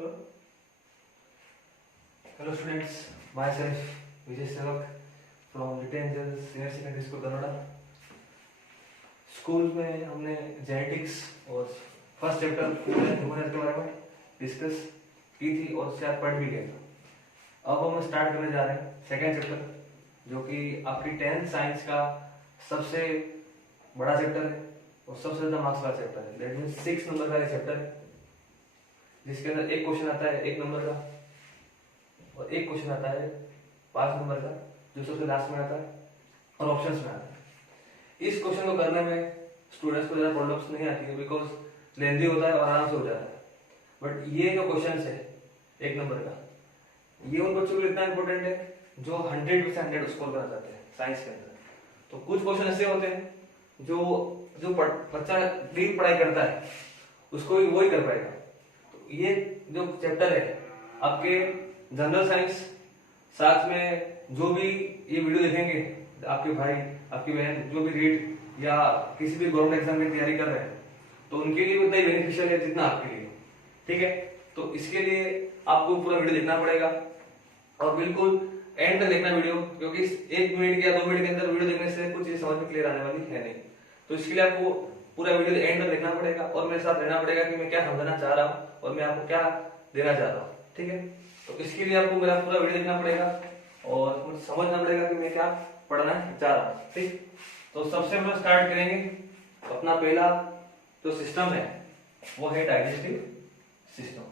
Hello students, myself Vijay Sevak from Little Angels Senior Secondary School Canada. School में हमने genetics और first chapter human health के बारे में डिस्कस की थी और शायद पढ़ भी गए था। अब हम स्टार्ट करने जा रहे हैं सेकेंड चैप्टर, जो कि आपकी 10th साइंस का सबसे बड़ा चैप्टर है और सबसे ज्यादा मार्क्स वाला चैप्टर है। दैट मीन्स 6 नंबर का ये चैप्टर है, जिसके अंदर एक क्वेश्चन आता है 1 नंबर का और एक क्वेश्चन आता है 5 नंबर का, जो सबसे लास्ट में आता है और ऑप्शंस में आता है। इस क्वेश्चन को करने में स्टूडेंट्स को ज्यादा प्रॉब्लम्स नहीं आती है, बिकॉज लेंदी होता है और आराम से हो जाता है। बट ये जो क्वेश्चन है 1 नंबर का, ये उन बच्चों के लिए इतना इंपॉर्टेंट है जो 100 में से 100 स्कोर करना चाहते हैं साइंस के अंदर। तो कुछ क्वेश्चन ऐसे होते हैं जो बच्चा डीप पढ़ाई करता है उसको भी वही कर पाएगा। तो ये जो चैप्टर है आपके जनरल साइंस, साथ में जो भी ये वीडियो देखेंगे आपके भाई आपकी बहन जो भी रीट या किसी भी गवर्नमेंट एग्जाम की तैयारी कर रहे हैं, तो उनके लिए उतना ही बेनिफिशियल है जितना आपके लिए। ठीक है, तो इसके लिए आपको पूरा वीडियो देखना पड़ेगा और बिल्कुल एंड तक देखना वीडियो, क्योंकि 1 मिनट या 2 मिनट के अंदर वीडियो देखने से कुछ चीज समझ में क्लियर आने वाली है नहीं। तो इसके लिए आपको पूरा वीडियो एंड तक देखना पड़ेगा और मेरे साथ रहना पड़ेगा कि मैं क्या समझना चाह रहा हूँ और मैं आपको क्या देना चाह रहा हूँ। ठीक है, तो इसके लिए आपको मेरा पूरा वीडियो देखना पड़ेगा और मुझे समझना पड़ेगा कि मैं क्या पढ़ना चाह रहा हूँ। ठीक, तो सबसे पहले स्टार्ट करेंगे अपना पहला जो सिस्टम है वो है डाइजेस्टिव सिस्टम।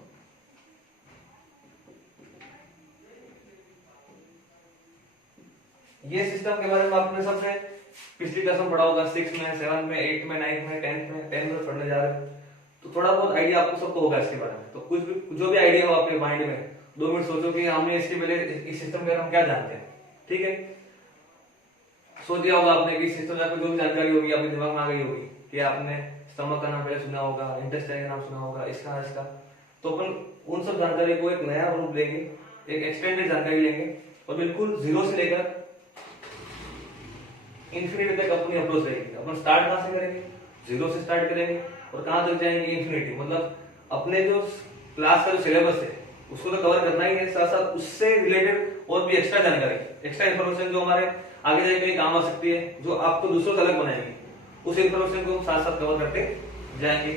ये सिस्टम के बारे में आपने सबसे पिछली क्लास में पढ़ा होगा, 6 में 7 में 8 में 9 में 10 में पढ़ने जा रहे हैं, तो थोड़ा बहुत आइडिया आपको सबको होगा इसके बारे में। तो कुछ भी जो भी आइडिया हो आपके माइंड में 2 मिनट सोचो कि हमने इसके पहले इस सिस्टम के बारे में क्या जानते हैं। ठीक है, सोच दिया होगा आपने कि सिस्टम आपको जो भी जानकारी होगी आपके दिमाग में आ गई होगी कि आपने स्टमक का नाम पहले सुना होगा, इंटेस्टाइन का नाम सुना होगा, इसका। तो अपन उन सब जानकारी को एक नया रूप देंगे, एक एक्सटेंडेड जानकारी लेंगे और बिल्कुल जीरो से लेकर इंफिनिटी तक अपनी अप्रोच रहेगी। अपन स्टार्ट कहां से करेंगे? जीरो से स्टार्ट करेंगे और कहां तक जाएंगे? इंफिनिटी। मतलब अपने जो क्लास का जो सिलेबस है उसको तो कवर करना ही है, साथ साथ उससे रिलेटेड और भी एक्स्ट्रा जानकारी, एक्स्ट्रा इन्फॉर्मेशन जो हमारे आगे जाके कहीं काम आ सकती है, जो आपको दूसरों से अलग बनाएंगे, उस इन्फॉर्मेशन को हम साथ साथ कवर करते जाएंगे।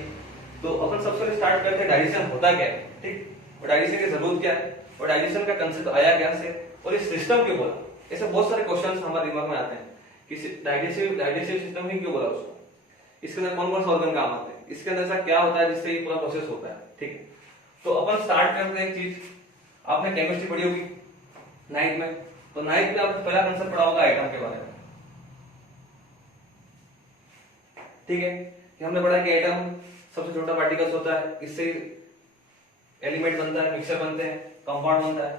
तो अपन सबसे पहले स्टार्ट करते हैं डाइजेशन होता क्या है। ठीक, और डाइजेशन की जरूरत क्या है और डाइजेशन का कंसेप्ट आया क्या से और इस सिस्टम क्यों बोला। ऐसे बहुत सारे क्वेश्चंस हमारे दिमाग में आते हैं कि डाइजेस्टिव सिस्टम ही क्यों बोला उसको, इसके अंदर कौन कौन से ऑर्गन काम आते हैं, इसके अंदर ऐसा क्या होता है जिससे ये पूरा प्रोसेस होता है। ठीक है, तो अपन स्टार्ट करते हैं एक चीज, आपने केमिस्ट्री पढ़ी होगी 9th में, तो 9th में आपको पहला कंसेप्ट पढ़ा होगा एटम के बारे में। ठीक है, कि हमने पढ़ा कि एटम सबसे छोटा पार्टिकल्स होता है, इससे एलिमेंट बनता है, मिक्सचर बनते हैं, कंपाउंड बनता है।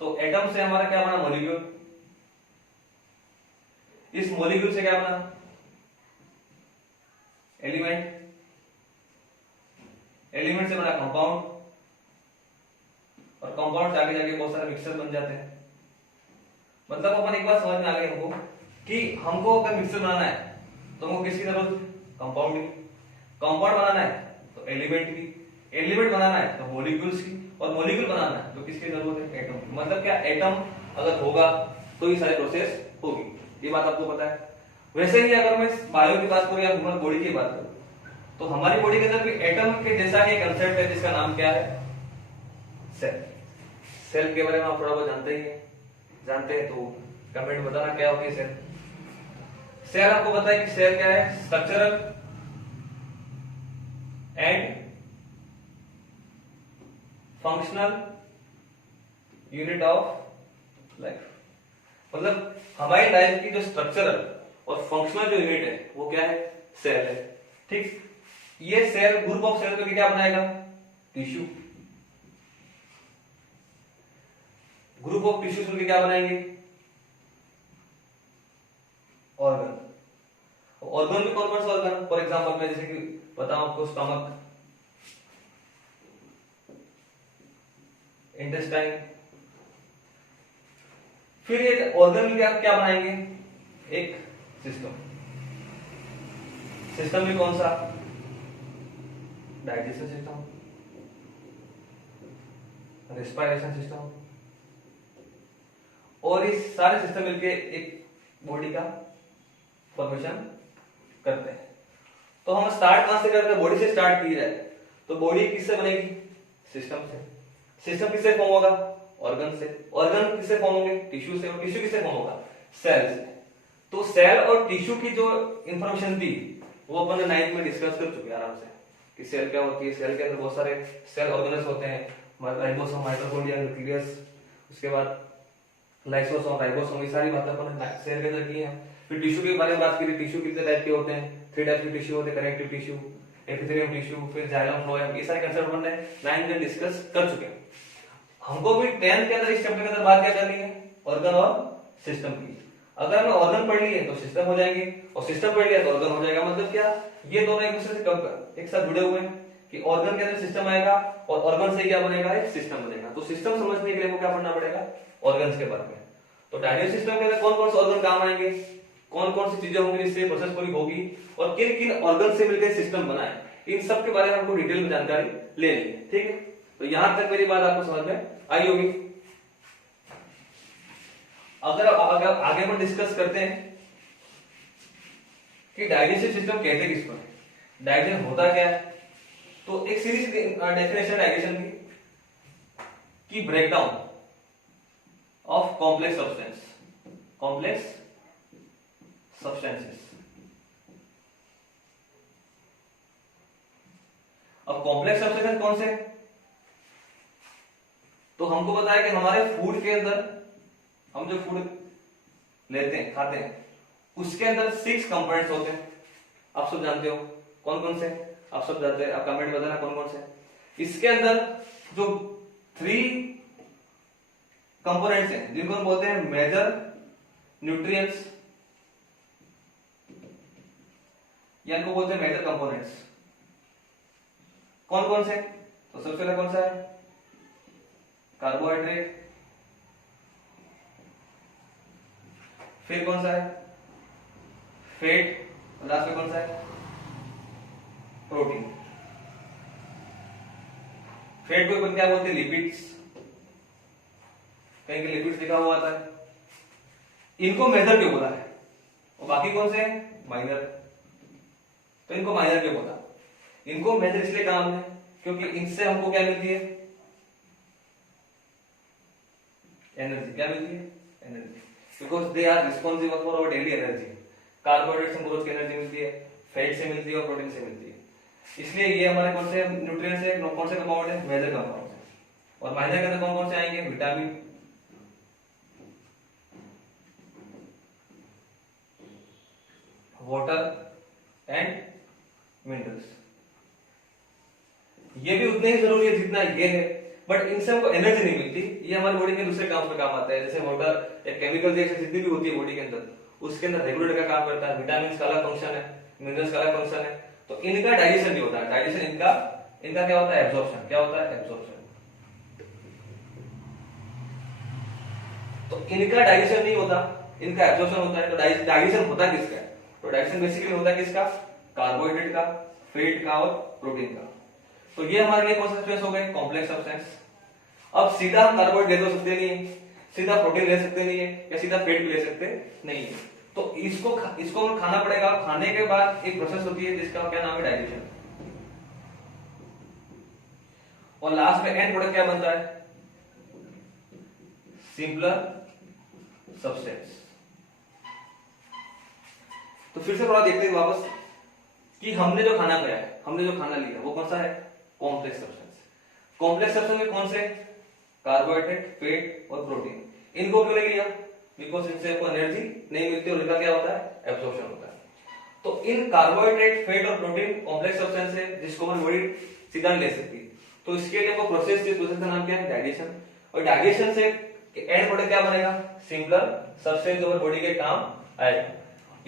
तो एटम से हमारा क्या बना? मॉलिक्यूल। इस मॉलिक्यूल से क्या बना? एलिमेंट। एलिमेंट से बना कंपाउंड और कंपाउंड से आगे जाके बहुत सारे मिक्सचर बन जाते हैं। मतलब अपन एक बात समझ में आ गई हमको कि हमको अगर मिक्सचर बनाना है तो हमको किसकी जरूरत? कंपाउंड की। कंपाउंड बनाना है तो एलिमेंट की। एलिमेंट बनाना है तो मॉलिक्यूल्स की, और मॉलिक्यूल बनाना है तो किसकी जरूरत है? एटम की। मतलब क्या, एटम अगर होगा तो ये सारी प्रोसेस होगी। ये बात आपको पता है। वैसे ही अगर मैं बायो की बात करूं या ह्यूमन बॉडी की बात करूं, तो हमारी बॉडी के अंदर भी एटम के जैसा ही कंसेप्ट है जिसका नाम क्या है? सेल। सेल के बारे में आप थोड़ा बहुत जानते ही हैं, जानते हैं तो कमेंट बताना क्या होती है सेल। सेल आपको पता है कि सेल क्या है? Structural and functional unit of life. मतलब हमारी लाइफ की जो स्ट्रक्चरल और फंक्शनल जो यूनिट है वो क्या है? सेल है। ठीक, ये सेल ग्रुप ऑफ सेल को क्या बनाएगा? टिश्यू। ग्रुप ऑफ टिश्यूज मिलकर क्या बनाएंगे? ऑर्गन। ऑर्गन में कौन कौन सा ऑर्गन? फॉर एग्जाम्पल मैं जैसे कि बताऊं आपको, स्टमक, इंटेस्टाइन। फिर एक ऑर्गन में क्या बनाएंगे? एक सिस्टम। सिस्टम में कौन सा? Digestive system. रेस्पिरेशन सिस्टम, और इस सारे सिस्टम मिलके एक बॉडी का फॉर्मेशन करते हैं। तो हम स्टार्ट कहां से करते हैं? बॉडी से स्टार्ट की जाए तो बॉडी किससे बनेगी? सिस्टम से। सिस्टम किससे फॉर्म होगा? ऑर्गन से। ऑर्गन किससे फॉर्म होंगे? टिश्यू से। और टिश्यू किससे फॉर्म होगा? सेल से। तो सेल और टिश्यू की जो इंफॉर्मेशन थी वो अपन 9th में डिस्कस कर चुके हैं आराम से कि सेल क्या होती है। सेल के अंदर बहुत सारे सेल ऑर्गेनेल्स होते हैं, राइबोसोम, माइटोकॉन्ड्रिया, न्यूक्लियस, उसके बाद लाइसोसोम, राइबोसोम, ये सारी बातें अपन सेल के अंदर की हैं। फिर टिश्यू के बारे में बात करी। टिश्यू कितने टाइप के होते हैं? 3 टाइप के टिश्यू होते हैं, कनेक्टिव टिश्यू, एपिथेलियम टिश्यू, फिर जाइलम, फ्लोएम, ये सारे कंसेप्ट हमने 9th में डिस्कस कर चुके हैं। हमको भी 10th के अंदर इस चैप्टर के अंदर बात क्या करनी है? ऑर्गन और सिस्टम की। अगर हमने ऑर्गन पढ़ लिए तो सिस्टम हो जाएंगे, और सिस्टम पढ़ लिया तो ऑर्गन हो जाएगा। मतलब क्या? ये दोनों एक दूसरे से कब एक साथ जुड़े हुए हैं कि ऑर्गन के अंदर सिस्टम आएगा और ऑर्गन से क्या बनेगा? एक सिस्टम बनेगा। तो सिस्टम समझने के लिए हमको क्या पढ़ना पड़ेगा? ऑर्गन्स के बारे में। तो डाइजेस्टिव सिस्टम के अंदर कौन कौन से ऑर्गन काम आएंगे, कौन कौन सी चीजें होंगी जिससे प्रोसेस पूरी होगी, और किन किन ऑर्गन से मिलकर सिस्टम बना है, इन सब के बारे में हमको डिटेल में जानकारी लेनी है। ठीक है, तो यहां तक मेरी बात आपको समझ में आई होगी। अगर आगे हम डिस्कस करते हैं कि डाइजेस्टिव सिस्टम कहते किसको है, डाइजेशन होता क्या है, तो एक सीरीज डेफिनेशन डाइजेशन की breakdown of complex substance, complex substances. अब कॉम्प्लेक्स सब्सटेंसेस कौन से? तो हमको पता है कि हमारे फूड के अंदर, हम जो फूड लेते हैं, खाते हैं, उसके अंदर 6 कंपोनेंट्स होते हैं। आप सब जानते हो कौन कौन से? आप सब जानते हैं, आप कमेंट बताना कौन कौन से। इसके अंदर जो 3 कंपोनेंट्स हैं जिनको हम बोलते हैं मेजर न्यूट्रिएंट्स, या इनको बोलते हैं मेजर कंपोनेंट्स। कौन कौन से? तो सबसे पहले कौन सा है? कार्बोहाइड्रेट। फिर कौन सा है? फैट। लास्ट में कौन सा है? प्रोटीन। फैट को अपन क्या बोलते हैं? लिपिड्स। कहीं के लिपिड्स लिखा हुआ आता है। इनको मेजर क्यों बोला है? और बाकी कौन से हैं? माइनर। तो इनको माइनर क्यों बोला? इनको मेजर इसलिए काम है क्योंकि इनसे हमको क्या मिलती है? एनर्जी। क्या मिलती है? Energy. Because they are responsible for our daily energy. Carbohydrate से रोज की एनर्जी मिलती है, फैट से मिलती है और प्रोटीन से मिलती है। इसलिए ये हमारे कौन से न्यूट्रिएंट्स है, कौन से कंपाउंड है? मेजर कंपाउंड है। और माइनर के अंदर कौन कौन से आएंगे? Vitamin, water and minerals. ये भी उतने ही जरूरी है जितना ये है, बट इनसे हमको एनर्जी नहीं मिलती। ये हमारी बॉडी के दूसरे काम पे काम आता है। जैसे वाटर एक केमिकल रिएक्शन जितनी भी होती है बॉडी के अंदर, उसके अंदर रेगुलेटर का काम करता है। विटामिन का अलग फंक्शन है, मिनरल्स का अलग फंक्शन है। तो इनका डाइजेशन नहीं होता है। डाइजेशन इनका क्या होता है? एब्जॉर्प्शन। क्या होता है? एब्जॉर्प्शन। तो इनका डाइजेशन नहीं होता, इनका एब्जॉर्प्शन होता है। तो डाइजेशन होता किसका है? तो डाइजेशन बेसिकली होता है किसका? कार्बोहाइड्रेट का, फैट का और प्रोटीन का। तो ये हमारे लिए कौन सा सब्सटेंस हो गए? Complex substance. अब सीधा हम कार्बोहाइड्रेट ले तो सकते नहीं है, सीधा प्रोटीन ले सकते नहीं है, या सीधा फैट भी ले सकते नहीं है। तो इसको हमें खाना पड़ेगा। खाने के बाद एक प्रोसेस होती है जिसका क्या नाम है? डाइजेशन। और लास्ट में एंड प्रोडक्ट क्या बनता है? Simpler substance. तो फिर से थोड़ा देखते हैं वापस कि हमने जो खाना खाया है, हमने जो खाना लिया वो कौन सा है? Complex substance. कॉम्प्लेक्स सब्सटेंस में कौन से? कार्बोहाइड्रेट, फैट और प्रोटीन। इनको क्यों नहीं लिया? बिकॉज इनसे आपको एनर्जी नहीं मिलती और इनका क्या होता है? एब्जॉर्प्शन होता है। तो इन कार्बोहाइड्रेट, फैट और प्रोटीन कॉम्प्लेक्स सब्सटेंस है जिसको हमारी बॉडी सीधा नहीं ले सकती। तो इसके लिए वो प्रोसेस का नाम क्या है? डाइजेशन। और डाइजेशन से एंड प्रोडक्ट क्या बनेगा? सिंपलर सब्सटेंस जो बॉडी के काम आएगा।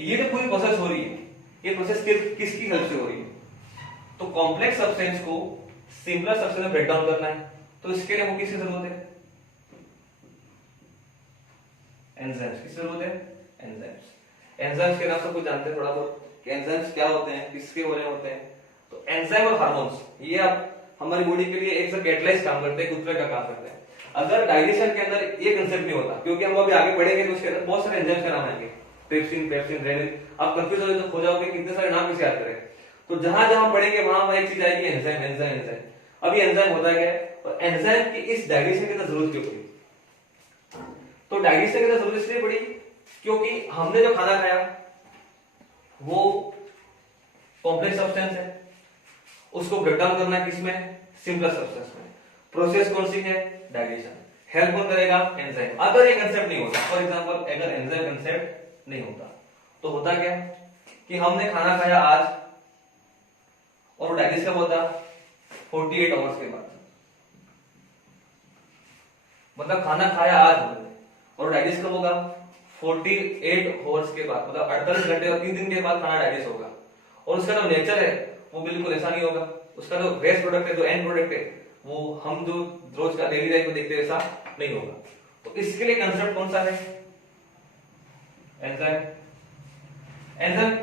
ये जो पूरी प्रोसेस हो रही है, ये प्रोसेस किसकी हेल्प से हो रही है? तो कॉम्प्लेक्स सब्सटेंस को सिंपलर सब्सटेंस में ब्रेक डाउन करना है। तो इसके लिए वो किसकी जरूरत है? एंजाइम्स की जरूरत है। एंजाइम्स। एंजाइम्स के नाम से कुछ जानते हैं थोड़ा बहुत कि एंजाइम्स क्या होते हैं, किसके बने होते हैं? तो एंजाइम और हार्मोन्स, ये आप हमारी बॉडी के लिए एक सर कैटलाइज काम करते हैं, दूसरे का काम करते हैं। अगर डाइजेशन के अंदर ये कंसेप्ट नहीं होता, क्योंकि हम अभी आगे बढ़ेंगे तो उसके अंदर बहुत सारे एंजाइम्स का नाम आएंगे, ट्रिप्सिन, पेप्सिन, रेनिन, आप कंफ्यूज हो जाओगे कितने सारे नाम कैसे याद करें। तो जहां जहां हम पढ़ेंगे वहां एक चीज आएगी, एंजाइम एंजाइम एंजाइम। अब ये एंजाइम होता क्या है और एंजाइम की इस डाइजेशन की जरूरत क्यों पड़ी? तो डाइजेशन की जरूरत इसलिए पड़ी क्योंकि हमने जो खाना खाया वो कॉम्प्लेक्स सब्सटेंस है, उसको ब्रेक डाउन करना है किसमें? सिंपल सब्सटेंस में। प्रोसेस कौन सी है? डाइजेशन। हेल्प कौन करेगा? एंजाइम। अगर ये कंसेप्ट नहीं होता, फॉर एग्जांपल अगर एंजाइम कंसेप्ट नहीं होता तो होता क्या कि हमने खाना खाया आज और वो डाइजेस्ट कब होता? 48 आवर्स के बाद। मतलब खाना खाया आज हमने और डाइजेस्ट कब होगा? 48 आवर्स के बाद, मतलब 48 घंटे और 3 दिन के बाद खाना डाइजेस्ट होगा। और उसका जो नेचर है वो बिल्कुल ऐसा नहीं होगा, उसका जो वेस्ट प्रोडक्ट है, जो एंड प्रोडक्ट है, वो हम जो रोज का डेली लाइफ में देखते हैं वैसा नहीं होगा। तो इसके लिए कंसेप्ट कौन सा है? एंजाइम। एंजाइम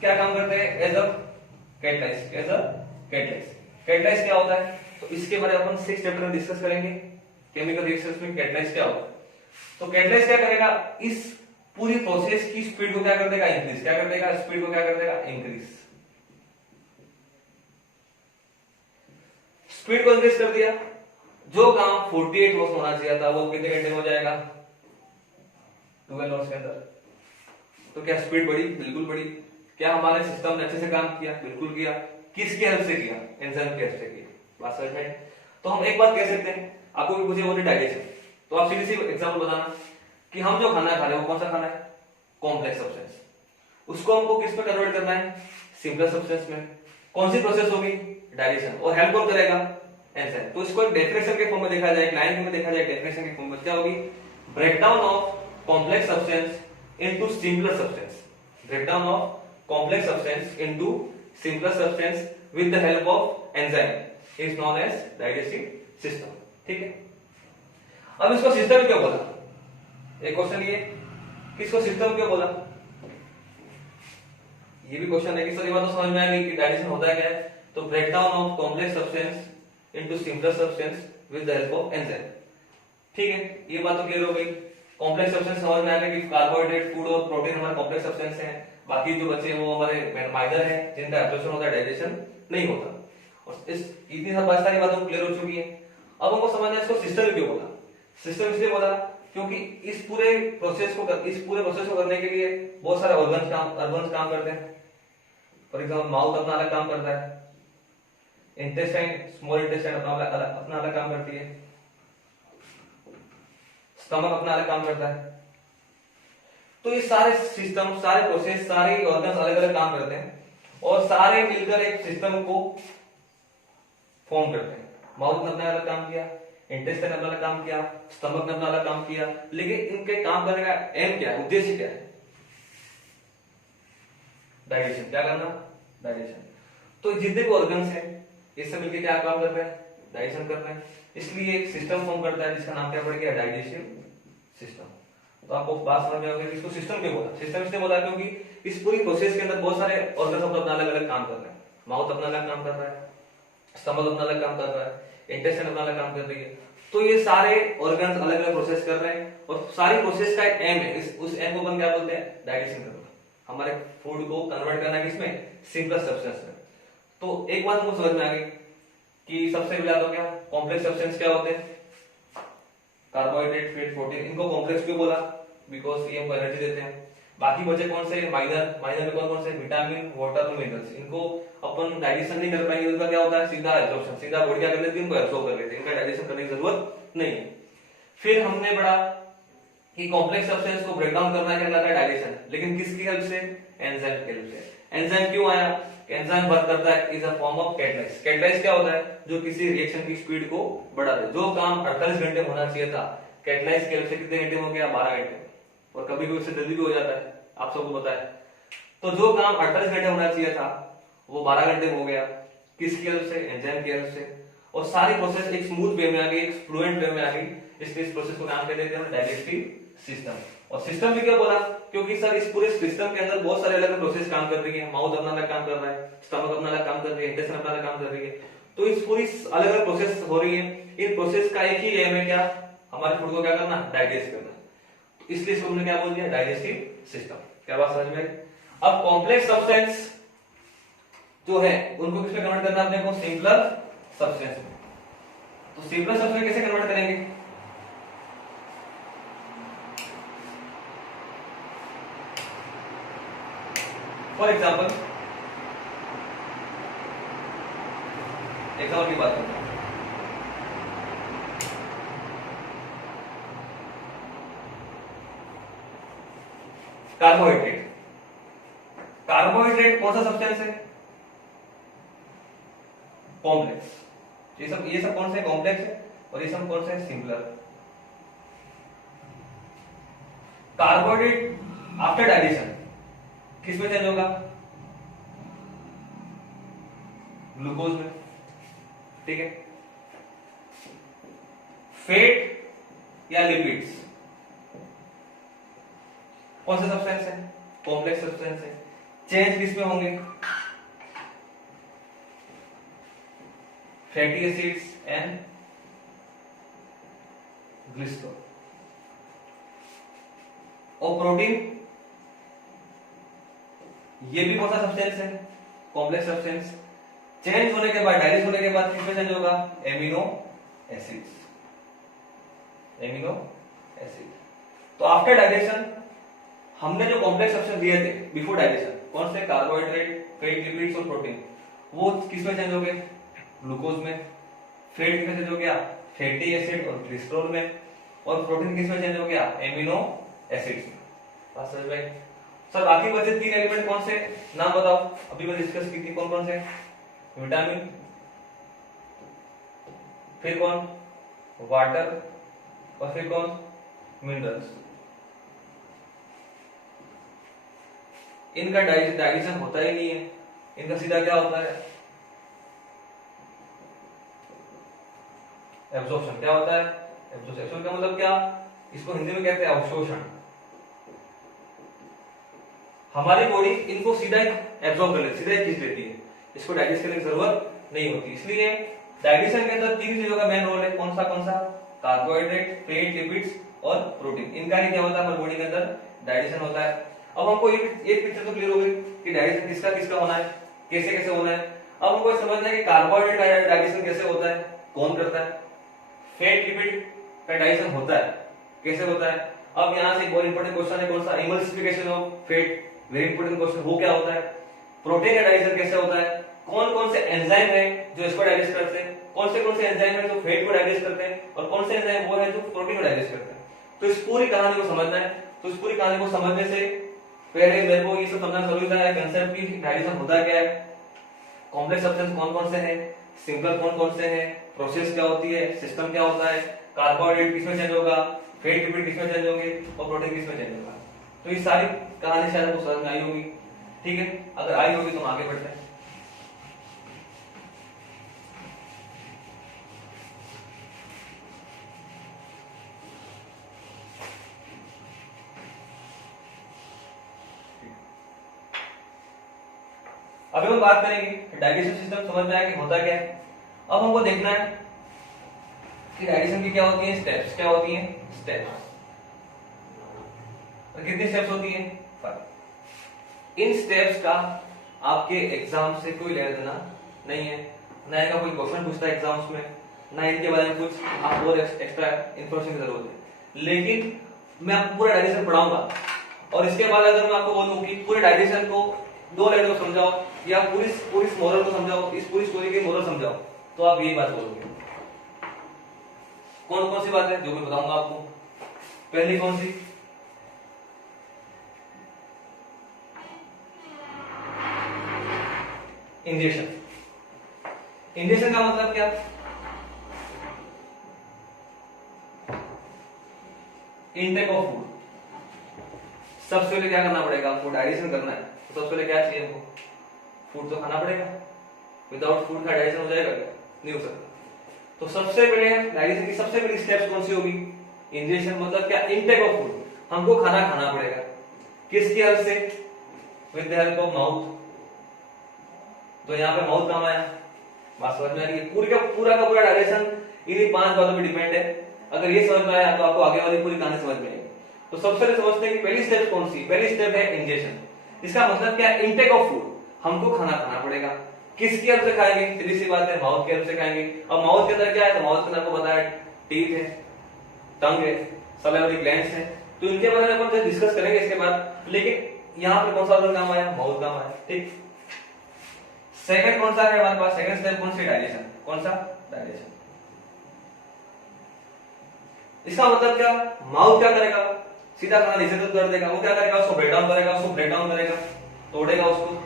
क्या काम करते हैं? As a catalyse. As a catalyse. Catalyse क्या होता है? तो इसके बारे में अपन 6 चैप्टर में डिस्कस करेंगे, केमिकल रिएक्शंस में कैटलाइज क्या होता है। तो कैटलाइज क्या करेगा? इस पूरी प्रोसेस की स्पीड को क्या कर देगा? इंक्रीज। क्या कर देगा? स्पीड को क्या कर देगा? इंक्रीज। स्पीड को इंक्रीज कर दिया, जो काम 48 आवर्स होना चाहिए था वो कितने घंटे में हो जाएगा? 12 आवर्स के अंदर। तो क्या स्पीड बढ़ी? बिल्कुल बढ़ी। क्या हमारे सिस्टम ने अच्छे से काम किया? बिल्कुल किया। किसकी हेल्प से किया? एंजाइम की हेल्प से किया। बात समझ में? तो हम एक बात कह सकते हैं, आपको भी पूछे वो डाइजेशन, तो आप सीधी सी एग्जांपल बताना कि हम जो खाना खा रहे हैं वो कौन सा खाना है? Complex substance. उसको हमको किस में कन्वर्ट करना है? सिंपल सब्सटेंस में। कौन सी प्रोसेस होगी? डाइजेशन। और हेल्प कौन करेगा? एंजाइम। तो इसको एक डेफिनेशन के फॉर्म में देखा जाए, एक लाइन में देखा जाए, डेफिनेशन के फॉर्म में क्या होगी? Breakdown of complex substance into simpler substance. Breakdown of complex substance into simpler substance with the help of enzyme is known as digestive system. ठीक है। अब इसको सिस्टम क्यों बोला? एक क्वेश्चन ये, किसको सिस्टम क्यों बोला? ये भी क्वेश्चन है कि सर ये बात तो समझ में आ गई कि डाइजेशन होता है क्या है। तो breakdown of complex substance into simpler substance with the help of enzyme. ठीक है, ये बात तो क्लियर हो गई। कॉम्प्लेक्स सब्सटेंस समझ में आ गया कि कार्बोहाइड्रेट, फूड और प्रोटीन हमारे कॉम्प्लेक्स सब्सटेंस हैं। बाकी जो बचे हैं वो हमारे माइनर हैं, जिनका एब्जॉर्प्शन होता है, डाइजेशन नहीं होता। और इस इतनी सारी बातों क्लियर हो चुकी है। अब हमको समझना है इसको सिस्टम क्यों बोला। सिस्टम इसलिए बोला क्योंकि इस पूरे प्रोसेस को करने के लिए बहुत सारे ऑर्गन्स काम करते हैं। फॉर एग्जांपल माउथ अपना अलग काम करता है, इंटेस्टाइन, स्मॉल इंटेस्टाइन अपना अलग काम करती है, स्टमक अपना अलग काम करता है। तो ये सारे सिस्टम, सारे प्रोसेस, सारे ऑर्गन्स अलग अलग काम करते हैं और सारे मिलकर एक सिस्टम को फॉर्म करते हैं। माउथ ने अपना अलग काम किया, इंटेस्टाइन ने अपना अलग काम किया, स्टमक ने अपना अलग काम किया, लेकिन इनके काम करने का एम क्या है, उद्देश्य क्या है? डाइजेशन। क्या करना? डाइजेशन। तो जितने भी ऑर्गन्स हैं ये सब मिलकर क्या काम कर रहे हैं? डाइजेशन कर रहे हैं। इसलिए एक सिस्टम फॉर्म करता है जिसका नाम क्या पड़ गया? Digestive system. तो आपको बात समझ में आ गई कि इसको सिस्टम क्यों बोला? सिस्टम इसलिए बोला क्योंकि इस पूरी प्रोसेस के अंदर बहुत सारे ऑर्गन्स अपना अलग अलग काम कर रहे हैं। माउथ अपना अलग काम कर रहा है, स्टमक अपना अलग काम कर रहा है, इंटेस्टाइन अपना अलग काम कर रही है। तो ये सारे ऑर्गन्स अलग अलग प्रोसेस कर रहे हैं और सारी प्रोसेस का एक एम है। उस एम को अपन क्या बोलते हैं? डाइजेशन करना। हमारे फूड को कन्वर्ट करना किसमें? सिंपल सब्सटेंस में। तो एक बात हमको समझ में आ गई कि सबसे पहला तो क्या कॉम्प्लेक्स सब्सटेंस क्या होते हैं? Carbohydrate, fat, protein. इनको कॉम्प्लेक्स क्यों बोला? बिकॉज ये हमको एनर्जी देते हैं। बाकी बचे कौन से? माइनर। माइनर में कौन कौन से? विटामिन, वाटर और मिनरल्स। इनको अपन डाइजेशन नहीं कर पाएंगे, उनका क्या होता है? सीधा एब्जॉर्प्शन। सीधा बॉडी क्या कर लेती है? इनको एब्जॉर्ब कर लेती है। इनका डाइजेशन करने की जरूरत नहीं है। फिर हमने पढ़ा कि कॉम्प्लेक्स सब्सटेंस को ब्रेक डाउन करना क्या कहलाता है? डाइजेशन। लेकिन किसकी हेल्प से? एंजाइम की हेल्प से। एंजाइम क्यों आया? एंजाइम वर्क करता है is a form of catalyse. Catalyse क्या होता है? जो किसी रिएक्शन की स्पीड को बढ़ा दे। जो काम 48 घंटे में होना चाहिए था, कैटलाइज की हेल्प से कितने घंटे में हो गया? 12 घंटे। और कभी कभी उससे जल्दी भी हो जाता है, आप सबको पता है। तो जो काम 48 घंटे होना चाहिए था वो 12 घंटे में हो गया। किसकी हेल्प से? एंजाइम की हेल्प से। और सारी प्रोसेस एक स्मूथ वे में आ गई, एक फ्लुएंट वे में आ गई। इसलिए इस प्रोसेस को नाम क्या देते हैं? Digestive system. और सिस्टम भी क्या बोला? क्योंकि सर इस पूरे सिस्टम के अंदर बहुत सारे अलग अलग प्रोसेस काम कर रही है। माउथ अपना अलग काम कर रहा है, स्टमक अपना अलग काम कर रही है, इंटेस्टाइन अपना अलग काम कर रही है। तो इस पूरी अलग अलग प्रोसेस हो रही है, इन प्रोसेस का एक ही एम है क्या, हमारे फूड को क्या करना, डाइजेस्ट करना। तो इसलिए इसको हमने क्या बोल दिया, डाइजेस्टिव सिस्टम। क्या बात समझ में? अब कॉम्प्लेक्स सब्सटेंस जो है उनको किसमें कन्वर्ट करना अपने को, सिंपलर सब्सटेंस में। तो सिंपलर सब्सटेंस में कैसे कन्वर्ट करेंगे, फॉर एग्जाम्पल की बात करते हैं। कार्बोहाइड्रेट, कार्बोहाइड्रेट कौन सा सब्सटेंस है, कॉम्प्लेक्स। ये सब कौन से कॉम्प्लेक्स है और ये सब कौन से सिंपलर। कार्बोहाइड्रेट आफ्टर डाइजेशन किस में चेंज होगा, ग्लूकोज में, ठीक है। फैट या लिपिड्स कौन सा सब्सटेंस है, कॉम्प्लेक्स सब्सटेंस है, चेंज किस में होंगे, फैटी एसिड्स एंड ग्लिसरॉल। और प्रोटीन, ये भी कौन सा सब्सटेंस है, कॉम्प्लेक्स सब्सटेंस। चेंज होने के बाद, डाइजेस्ट होने के बाद किसमें चेंज होगा, एमिनो एसिड्स, एमिनो एसिड। तो आफ्टर डाइजेशन हमने जो कॉम्प्लेक्स सब्सटेंस दिए थे बिफोर डाइजेशन, कौन से, कार्बोहाइड्रेट, फैट, लिपिड्स और प्रोटीन, वो किसमें चेंज हो गए, ग्लूकोज में। फैट किसमें चेंज हो गया, फैटी एसिड और ग्लिसरॉल में। और प्रोटीन किसमें चेंज हो गया, एमिनो एसिड्स में। बात समझ में? सर बाकी बचे 3 एलिमेंट कौन से, नाम बताओ, अभी मैं डिस्कस की थी, कौन कौन से, विटामिन, फिर कौन, वाटर, और फिर कौन, मिनरल्स। इनका डाइजेशन होता ही नहीं है, इनका सीधा क्या होता है, एब्जॉर्प्शन। क्या होता है, एब्जॉर्प्शन का मतलब क्या, इसको हिंदी में कहते हैं अवशोषण। हमारी बॉडी इनको सीधा एब्जॉर्ब कर लेती है, सीधा ही खींच लेती है, इसको डाइजेस्ट करने की जरूरत नहीं होती। इसलिए डाइजेशन के अंदर 3 चीजों का मेन रोल है, कौन सा, कार्बोहाइड्रेट, फैट, लिपिड्स और प्रोटीन। इनका ही क्या होता है, हमारी बॉडी के अंदर डाइजेशन होता है। अब हमको एक पिक्चर तो क्लियर हो गई कि डाइजेशन किसका किसका होना है, कैसे कैसे होना है। अब हमको समझना है कि कार्बोहाइड्रेट का डाइजेशन कैसे होता है, कौन करता है, फैट, लिपिड का डाइजेशन होता है, कैसे होता है। अब यहाँ से एक बहुत इंपॉर्टेंट क्वेश्चन है, कौन सा, emulsification of fat, very important question, वो क्या होता है। प्रोटीन का डाइजेशन कैसे होता है, कौन कौन से एंजाइम है जो इसको डाइजेस्ट करते हैं, कौन से एंजाइम है जो फैट को डाइजेस्ट करते हैं, और कौन से एंजाइम वो है जो प्रोटीन को डाइजेस्ट करते हैं। तो इस पूरी कहानी को समझना है। तो इस पूरी कहानी को समझने से पहले मेरे को ये सब समझना जरूरी था, कंसेप्ट की डाइजेशन होता क्या है, कॉम्प्लेक्स सब्सटेंस कौन कौन से हैं, सिंपल कौन कौन से हैं, प्रोसेस क्या होती है, सिस्टम क्या होता है, कार्बोहाइड्रेट किसमें चेंज होगा, फैट, लिपिड किसमें चेंज होंगे और प्रोटीन किसमें चेंज होगा। तो ये सारी कहानी शायद आपको समझ में आई होगी, ठीक है। अगर आई होगी तो हम आगे बढ़ते हैं। अभी हम बात करेंगे डाइजेशन सिस्टम, समझ में आया कि होता क्या है। अब हमको देखना है कि डाइजेशन की क्या होती है स्टेप्स, क्या होती है स्टेप्स, और कितनी स्टेप्स होती है, 5। इन स्टेप्स का आपके एग्जाम से कोई लेना देना नहीं है, ना इनका कोई क्वेश्चन पूछता है एग्जाम्स में, ना इनके बारे में कुछ आपको और एक्स्ट्रा इंफॉर्मेशन की जरूरत है। लेकिन मैं आपको पूरा डाइजेशन पढ़ाऊंगा, और इसके बाद अगर मैं आपको बोलूं कि पूरे डाइजेशन को 2 लाइन में समझाओ, या पूरी मोरल को समझाओ, इस पूरी स्टोरी की मोरल समझाओ, तो आप यही बात बोलोगे। कौन कौन सी बात है जो मैं बताऊंगा आपको। पहली कौन सी, इंजेक्शन। इंजेक्शन का मतलब क्या, इनटेक ऑफ फूड। सबसे पहले क्या करना पड़ेगा आपको, डाइजेशन करना है तो सबसे पहले क्या चाहिए हमको, फूड तो खाना पड़ेगा। विदाउट फूड का डाइजेशन हो जाएगा क्या, नहीं हो सकता। तो सबसे पहले डाइजेशन की सबसे पहली स्टेप्स कौन सी होगी, इंजेक्शन। मतलब क्या, इनटेक ऑफ फूड, हमको खाना खाना पड़ेगा। किसकी हेल्प से, with the help of mouth. तो यहाँ पे माउथ काम आया, बात समझ में आ रही है? पूरा का पूरा डायरेक्शन इन्हीं 5 बातों पे डिपेंड है। अगर ये समझ में आया तो आपको आगे वाली पूरी कहानी समझ में आएगी। तो सबसे पहले समझते हैं कि पहली स्टेप कौन सी? पहली स्टेप है इंजेक्शन। इसका मतलब क्या है? Intake of food. हमको खाना खाना पड़ेगा। किसकी हेल्प से खाएंगे? सीधी सी बात है, माउथ की हेल्प से खाएंगे। अब माउथ के अंदर क्या है? तो माउथ के अंदर आपको पता है टीथ है, टंग है, सलाइवरी ग्लैंड्स है। तो इनके बारे में अपन डिस्कस करेंगे इसके बाद। लेकिन यहाँ पे कौन सा काम आया? माउथ काम आया। ठीक। सेकंड कौन सा है हमारे पास? सेकंड स्टेप कौन सी? डाइजेशन। कौन सा? डाइजेशन। इसका मतलब क्या? माउथ क्या करेगा? सीधा खाना निषेधित कर देगा। वो क्या करेगा? उसको ब्रेक डाउन करेगा, तोड़ेगा उसको,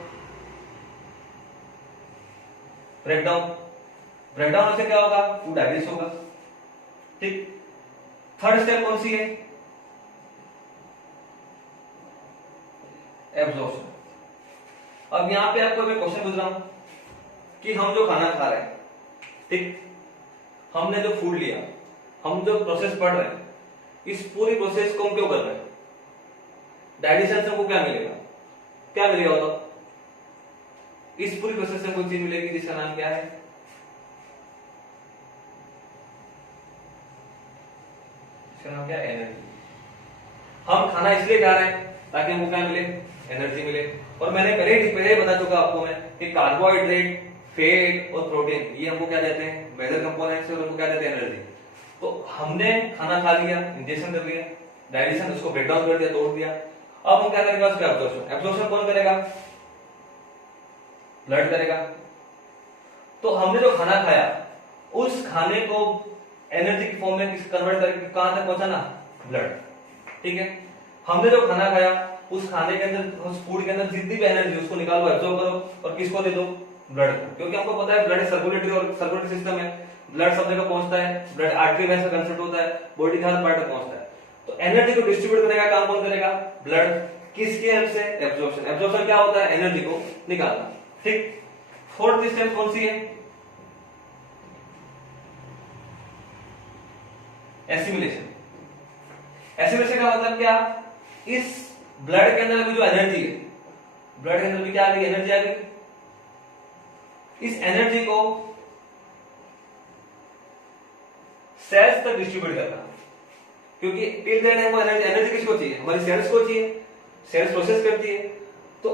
ब्रेकडाउन से क्या होगा? फूड डाइजेस्ट होगा। ठीक। थर्ड स्टेप कौन सी है? एब्जॉर्प्शन। अब यहां पे आपको मैं क्वेश्चन पूछ रहा हूं कि हम जो खाना खा रहे हैं, ठीक, हमने जो फूड लिया, हम जो प्रोसेस पढ़ रहे हैं, इस पूरी प्रोसेस को हम क्यों कर रहे हैं? डाइजेशन से हमको क्या मिलेगा? क्या मिलेगा बताओ? इस पूरी प्रोसेस से कोई चीज मिलेगी जिसका नाम क्या है? इसका नाम क्या है? एनर्जी। हम खाना इसलिए खा रहे हैं ताकि हमको क्या मिले? एनर्जी मिले। और मैंने पहले ही बता चुका आपको मैं कि कार्बोहाइड्रेट, फैट और प्रोटीन ये हमको क्या देते हैं? मेजर कंपोनेंट्स, और हमको क्या देते हैं? एनर्जी। तो हमने खाना खा लिया, इंजेक्शन कर लिया, डाइजेशन, उसको ब्रेक डाउन कर दिया, तोड़ दिया। अब हम क्या करेंगे? उसका एब्जॉर्प्शन। एब्जॉर्प्शन कौन करेगा? ब्लड करेगा। तो हमने जो खाना खाया, उस खाने को एनर्जी की फॉर्म में कन्वर्ट करके कहां तक पहुंचाना? ब्लड। ठीक है। हमने जो खाना खाया, उस खाने के अंदर, उस फूड के अंदर जितनी भी एनर्जी, उसको निकालो, एब्जॉर्ब करो, और किसको दे दो? ब्लड को। क्योंकि हमको पता है ब्लड सर्कुलेटरी सिस्टम है, ब्लड सब जगह पहुंचता है, ब्लड आर्टरी वेन्स में कंसर्ट होता है, बॉडी के हर पार्ट तक पहुंचता है। तो एनर्जी को डिस्ट्रीब्यूट करने का काम कौन करेगा? ब्लड। किसकी हेल्प से? एब्जॉर्प्शन। एब्जॉर्प्शन क्या होता है? एनर्जी को निकालना। ठीक। फोर्थ स्टेप कौन सी है? एसिमिलेशन। एसिमिलेशन का मतलब क्या? इस ब्लड के अंदर जो एनर्जी है, ब्लड के अंदर भी क्या आ गई? एनर्जी आ गई। इस एनर्जी को सेल्स तक डिस्ट्रीब्यूट करना। क्योंकि टिल देन हमको एनर्जी किसको चाहिए? हमारी सेल्स को चाहिए। सेल्स प्रोसेस करती है। तो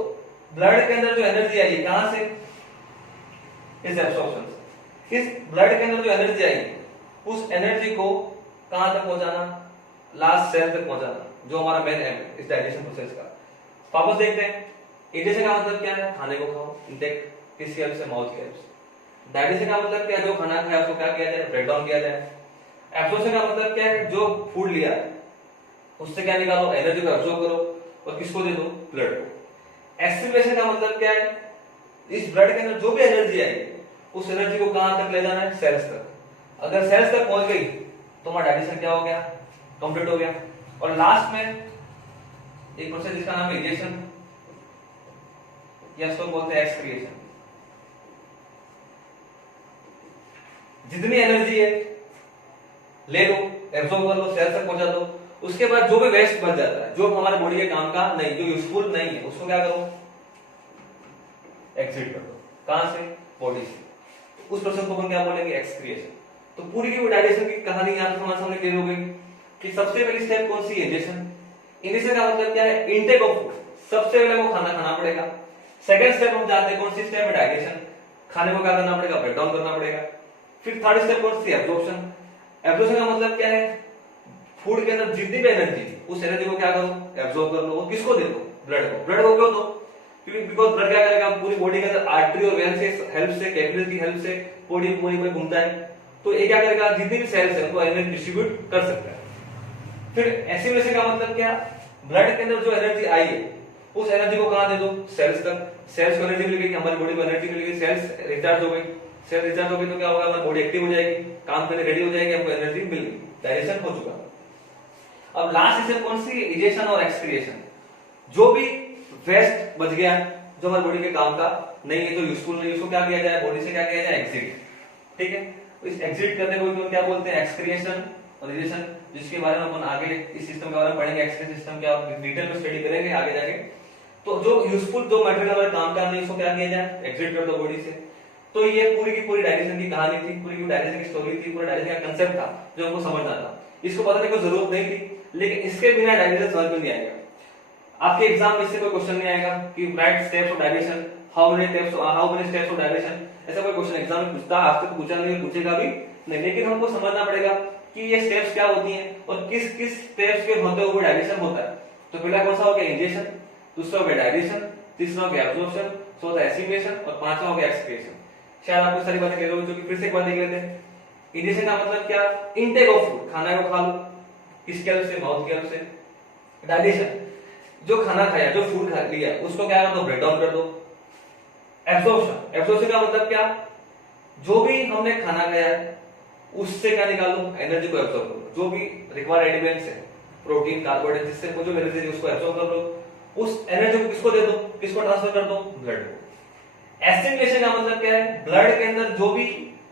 ब्लड के अंदर जो एनर्जी आई कहां से? इस एब्सॉर्प्शन से। इस ब्लड के अंदर जो एनर्जी आई, उस एनर्जी को कहां तक पहुंचाना? लास्ट सेल तक पहुंचाना, जो हमारा मेन एम है इस डाइजेशन प्रोसेस का। वापस देखते हैं, इंजेक्शन का मतलब क्या है? खाने को खाओ, इंटेक। किसकी हेल्प से? माउथ की हेल्प से। डाइजेशन का मतलब क्या? जो खाना खाया उसको क्या किया जाए? ब्रेक डाउन किया जाए। एब्जॉर्प्शन का मतलब क्या है? जो फूड लिया उससे क्या निकालो? एनर्जी को एब्जॉर्ब करो, और किसको दे दो? ब्लड को। एसिमिलेशन का मतलब क्या है? इस ब्लड के अंदर जो भी एनर्जी आई, उस एनर्जी को कहां तक ले जाना है? सेल्स तक। अगर सेल्स तक पहुंच गई तो हमारा डाइजेशन क्या हो गया? कंप्लीट हो गया। और लास्ट में एक प्रोसेस जिसका नाम है इजेक्शन, या इसको बोलते हैं एक्सक्रिएशन। जितनी एनर्जी है ले लो, एब्सॉर्ब कर लो, सेल्स तक पहुंचा दो। उसके बाद जो भी वेस्ट बच जाता है, जो हमारे बॉडी के काम का नहीं, जो यूजफुल नहीं है, उसको क्या करो? एक्सिट कर दो। कहां से? बॉडी से। उस प्रोसेस को हम क्या बोलेंगे? एक्सक्रिएशन। तो पूरी की डाइजेशन की कहानी यहां पे हमारे सामने क्लियर हो गई कि सबसे पहली स्टेप कौन सी है? इंजेक्शन। इंजेक्शन का मतलब क्या है? Intake of food. सबसे पहले वो खाना खाना पड़ेगा। सेकंड स्टेप हम जाते हैं, कौन सी स्टेप है? डाइजेशन। खाने को क्या करना पड़ेगा? ब्रेक डाउन करना पड़ेगा। फिर थर्ड स्टेप कौन सी? एब्जॉर्प्शन। एब्जॉर्प्शन का मतलब क्या है? फूड के अंदर जितनी भी एनर्जी, उस एनर्जी को क्या करो? एब्जॉर्ब कर लो। वो किसको दे दो? ब्लड को। ब्लड को क्यों दो? क्योंकि बिकॉज ब्लड क्या करेगा? पूरी बॉडी के अंदर आर्टरी और वेन से हेल्प से, कैपिलरी की हेल्प से बॉडी पूरी में घूमता है। तो ये क्या करेगा? जितनी भी सेल्स है उनको एनर्जी डिस्ट्रीब्यूट कर सकता है। फिर एसिमिलेशन का मतलब क्या? ब्लड के अंदर जो एनर्जी आई है, उस एनर्जी को कहां दे दो? सेल्स तक। सेल्स को एनर्जी मिल गई, हमारी बॉडी को एनर्जी मिल गई, सेल्स रिचार्ज हो गई। सेल रिचार्ज हो गई तो क्या होगा? हमारी बॉडी एक्टिव हो जाएगी, काम करने रेडी हो जाएगी, हमको एनर्जी मिल गई, डाइजेशन हो चुका। अब लास्ट स्टेप कौन सी? इजेक्शन और एक्सक्रिएशन। जो भी वेस्ट बच गया, जो हमारी बॉडी के काम का नहीं है, जो यूजफुल नहीं है, उसको क्या किया जाए? बॉडी से क्या किया जाए? एग्जिट। ठीक है। तो इस एग्जिट करने को क्या बोलते हैं? एक्सक्रिएशन और इजेक्शन, जिसके बारे में अपन आगे इस सिस्टम के बारे में पढ़ेंगे। एक्सक्रीशन सिस्टम क्या डिटेल में स्टडी करेंगे आगे जाके। तो जो यूजफुल, जो मटेरियल हमारे काम का नहीं, उसको क्या किया जाए? एग्जिट कर दो बॉडी से। तो ये पूरी की पूरी डाइजेशन की कहानी थी, पूरी की डाइजेशन की स्टोरी थी, पूरा डाइजेशन का कंसेप्ट था जो हमको समझना था। इसको बताने की जरूरत नहीं थी, लेकिन इसके बिना डाइजेशन समझ में नहीं आएगा। आपके एग्जाम में इससे कोई क्वेश्चन नहीं आएगा कि right steps of digestion, how many steps of digestion, ऐसा कोई क्वेश्चन एग्जाम में पूछता, आज तक पूछा नहीं, पूछेगा भी नहीं। लेकिन हमको समझना पड़ेगा कि ये स्टेप्स क्या होती हैं और किस किस स्टेप्स के होते हुए डाइजेशन होता है। तो पहला कौन सा हो गया इंजेक्शन, दूसरा हो गया डाइजेशन, तीसरा हो गया एब्जॉर्प्शन, चौथा एसिमिलेशन और पांचवा हो गया एक्सक्रीशन। शायद आपको सारी बातें कह रहे हो, जो कि फिर से एक बार देख लेते हैं। इंजेक्शन का मतलब क्या, इनटेक ऑफ फूड, खाना को खा लो, किसके हेल्प से, माउथ की हेल्प से। डाइजेशन, जो खाना खाया, जो फूड खा लिया, उसको क्या कर दो, ब्रेक डाउन कर दो। एब्जॉर्प्शन, एब्जॉर्प्शन का मतलब क्या, जो भी हमने खाना खाया है उससे क्या निकालो, एनर्जी को एब्जॉर्ब करो। जो भी रिक्वायर्ड एलिमेंट्स है, प्रोटीन, कार्बोहाइड्रेट, जिससे जो एनर्जी है उसको एब्जॉर्ब कर लो। उस एनर्जी को किसको दे दो, किसको ट्रांसफर कर दो, ब्लड को। एसिमिलेशन का मतलब क्या है, ब्लड के अंदर जो भी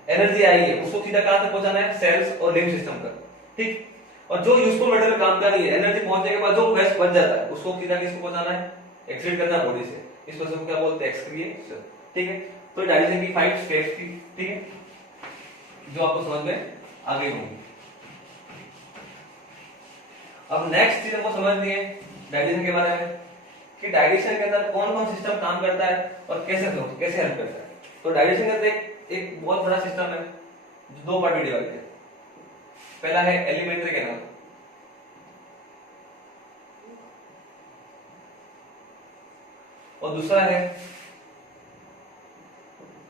एनर्जी आई है उसको सीधा कहां तक पहुंचाना है, सेल्स और लिम्फ सिस्टम तक, ठीक। और जो यूजफुल मटेरियल काम का नहीं है, एनर्जी पहुंचने के बाद जो वेस्ट बच जाता है उसको सीधा किसको पहुंचाना है, एक्सक्रीट करना है बॉडी से। इस प्रोसेस को क्या बोलते हैं, एक्सक्रिएशन, ठीक है। तो डाइजेशन की 5 स्टेप्स थी, ठीक है, जो आपको समझ में आ गई होंगी। अब नेक्स्ट चीज हमको समझनी है डाइजेशन के बारे में, कि डाइजेशन के अंदर कौन कौन सिस्टम काम करता है और कैसे हेल्प करता है। तो डाइजेशन के अंदर एक बहुत बड़ा सिस्टम है जो 2 पार्ट में डिवाइड है। पहला है एलिमेंट्री कैनाल, और दूसरा है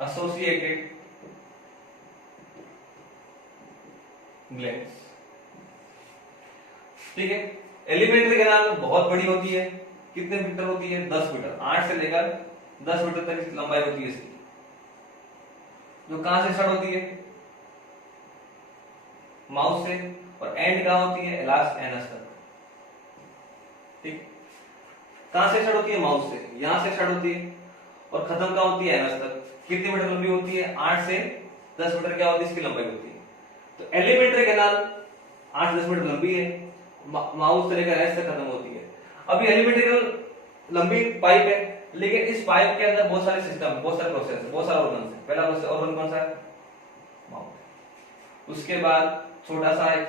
एसोसिएटेड ग्लैंड्स, ठीक है। एलिमेंट्री कैनाल बहुत बड़ी होती है, कितने मीटर होती है, 10 मीटर, 8 से लेकर 10 मीटर तक इसकी लंबाई होती है इसकी। जो कहां से स्टार्ट होती है, माउथ से, और एंड कहां होती है, लास्ट एनस तक, ठीक। कहां से स्टार्ट होती है, माउथ से, यहां से स्टार्ट होती है और खत्म कहां होती है, एनस तक। कितने मीटर लंबी होती है, 8 से 10 मीटर क्या होती है इसकी लंबाई होती है। तो एलिमेंट्री कैनाल 8-10 मीटर लंबी है, माउथ से लेकर एनस तक खत्म होती है। अभी एलिमेंट्री कैनाल लंबी पाइप है, लेकिन इस पाइप के अंदर बहुत सारे सिस्टम, बहुत सारे प्रोसेस है, बहुत सारे ऑर्गन है। पहला ऑर्गन कौन सा है, माउथ। उसके बाद छोटा सा एक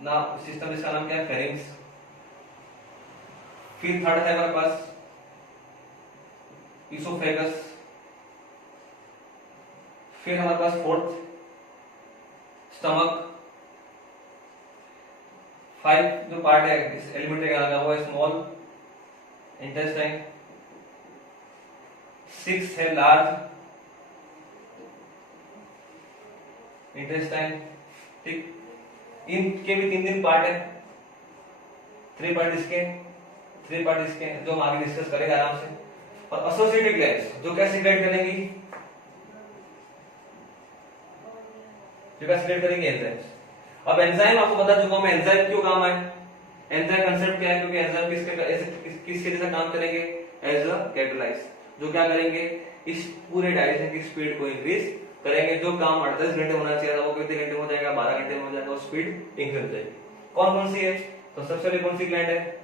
नाम सिस्टम, जिसका नाम क्या है, फेरिंग्स। फिर थर्ड है हमारे पास इसोफेगस। फिर हमारे पास फोर्थ स्टमक। 5 जो पार्ट है इस एलिमेंट्री कैनाल का वो है स्मॉल इंटेस्टाइन। 6 है लार्ज इंटेस्टाइन, ठीक। इनके भी 3 पार्ट है, 3 पार्ट इसके, 3 पार्ट इसके, जो हम आगे डिस्कस करेंगे आराम से। और एसोसिएटेड ग्लैंड्स जो क्या सिक्रेट करेंगी, जो क्या सिक्रेट करेंगे, एंजाइम्स। अब एंजाइम आपको बता चुका हूं मैं, एंजाइम क्यों काम आए। एंजाइम कंसेप्ट क्या है, क्योंकि एंजाइम किसके जैसा काम करेंगे, एज अ कैटलाइज, जो क्या करेंगे, इस पूरे डाइजेशन की स्पीड को इंक्रीज करेंगे। जो काम 38 घंटे होना चाहिए था वो कितने घंटे में हो जाएगा, 12 घंटे में हो जाएगा, और स्पीड इंक्रीज हो जाएगी। कौन कौन सी है, तो सबसे पहले कौन सी ग्लैंड है,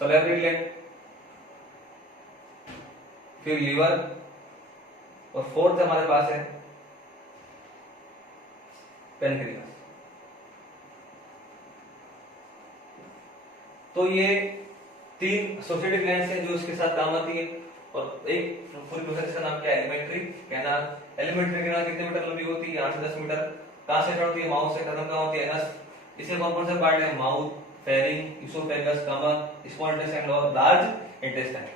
सैलिवरी ग्लैंड, फिर लीवर, और फोर्थ हमारे पास है पेनक्रियास। तो ये 3 एसोसिएटेड ग्लैंड्स हैं जो इसके साथ काम आती है। और एक पूरी प्रोसेस का नाम क्या है, एलिमेंट्री कैनाल। एलिमेंट्री कैनाल कितने मीटर लंबी होती है, 8 से 10 मीटर। कहां से स्टार्ट होती है, माउथ से, खत्म कहां होती है, एनस। इसके कौन कौन से पार्ट है, mouth, pharynx, oesophagus, stomach, small intestine और लार्ज इंटेस्टाइन,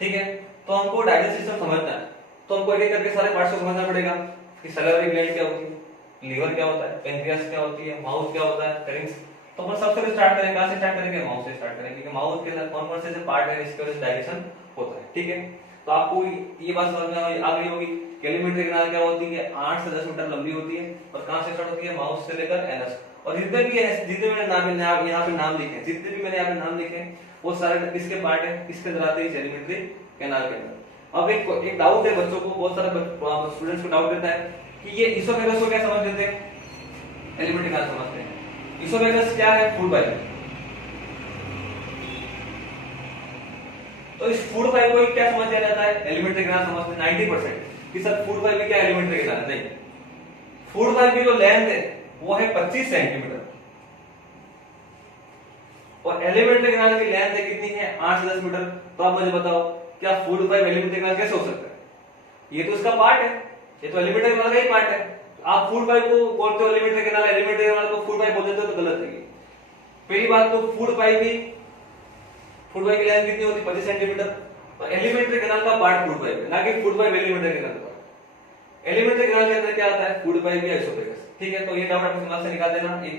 ठीक है। तो हमको डाइजेस्ट सिस्टम समझना है, तो हमको एक एक करके सारे पार्ट्स को समझना पड़ेगा कि सैलिवरी ग्लैंड क्या होती है, लीवर क्या होता है, पेनक्रियास क्या होती है, माउथ क्या होता है, फेरिंग्स। तो अपन सबसे स्टार्ट करेंगे, कहां से स्टार्ट करेंगे, माउथ से स्टार्ट करेंगे, क्योंकि माउथ के अंदर कौन कौन से पार्ट है जिसकी वजह से डाइजेशन होता है, ठीक है। तो आपको ये बात समझ में आ गई होगी कि एलिमेंट्री कैनाल क्या होती है, 8 से 10 मीटर लंबी होती है, और कहां से स्टार्ट होती है, माउथ से लेकर एनस। और जितने भी मैंने नाम यहाँ पे नाम लिखे, जितने भी मैंने यहाँ पे नाम लिखे, वो सारे किसके पार्ट है, किसके अंदर आते हैं, एलिमेंट्री कैनाल के अंदर। अब एक डाउट है बच्चों को, बहुत सारे स्टूडेंट्स को डाउट रहता है कि ये इसोफेगस को क्या समझ लेते हैं, एलिमेंट्री कैनाल समझते हैं। इसोफेगस क्या है, फूड पाइप। तो इस फूड पाइप को क्या समझ लिया जाता है, एलिमेंट्री कैनाल समझते हैं 90% कि सर फूड पाइप में क्या एलिमेंट्री कैनाल है, नहीं, फूड पाइप की जो लेंथ है वो है 25 सेंटीमीटर और एलिमेंट्री कैनाल की लेंथ है कितनी है, 8 से 10 मीटर। तो आप मुझे बताओ क्या फूड पाइप एलिमेंट्री कैनाल कैसे हो सकता है, ये तो इसका पार्ट है, ये तो एलिमेंट्री कैनाल का ही पार्ट है। आप फूड पाइप को बोलते हो एलिमेंट्री कैनाल, एलिमेंट्री कैनाल को फूड पाइप बोल देते हो तो गलत है। पहली बात तो फूड पाइप की लेंथ कितनी होती है, 25 सेंटीमीटर, और एलिमेंट्री कैनाल का पार्ट फूड पाइप है, ना कि फूड पाइप एलिमेंट्री कैनाल का पार्ट। एलिमेंट्री कैनाल के अंदर क्या आता है, फूड पाइप या इसोफेगस, ठीक है। तो ये डाउट अपने दिमाग से निकाल देना कि